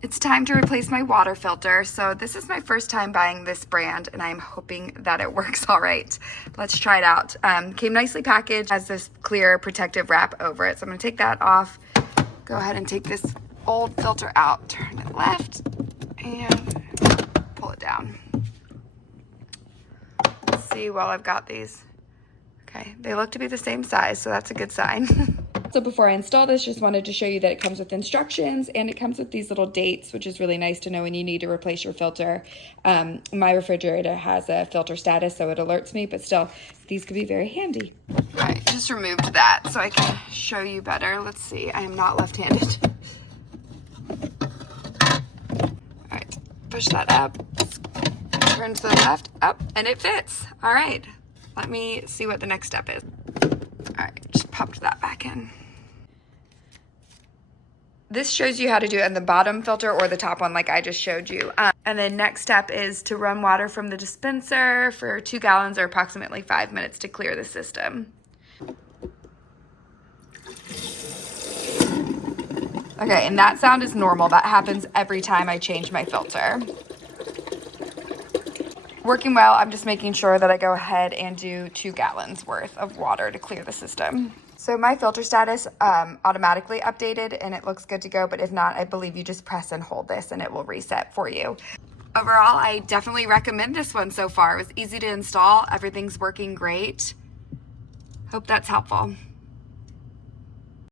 It's time to replace my water filter. So this is my first time buying this brand and I'm hoping that it works all right. Let's try it out. Came nicely packaged, has this clear protective wrap over it. So I'm gonna take that off. Go ahead and take this old filter out, turn it left and pull it down. Let's see while I've got these. Okay, they look to be the same size, so that's a good sign. So before I install this, just wanted to show you that it comes with instructions and it comes with these little dates, which is really nice to know when you need to replace your filter. My refrigerator has a filter status, so it alerts me, but still, these could be very handy. All right, just removed that so I can show you better. Let's see, I am not left-handed. All right, push that up, turn to the left, up, and it fits. All right, let me see what the next step is. All right, just popped that back in. This shows you how to do it in the bottom filter or the top one like I just showed you. And then next step is to run water from the dispenser for 2 gallons or approximately 5 minutes to clear the system. Okay, and that sound is normal. That happens every time I change my filter. Working well, I'm just making sure that I go ahead and do 2 gallons worth of water to clear the system. So my filter status automatically updated and it looks good to go, but if not, I believe you just press and hold this and it will reset for you. Overall, I definitely recommend this one so far. It was easy to install, everything's working great. Hope that's helpful.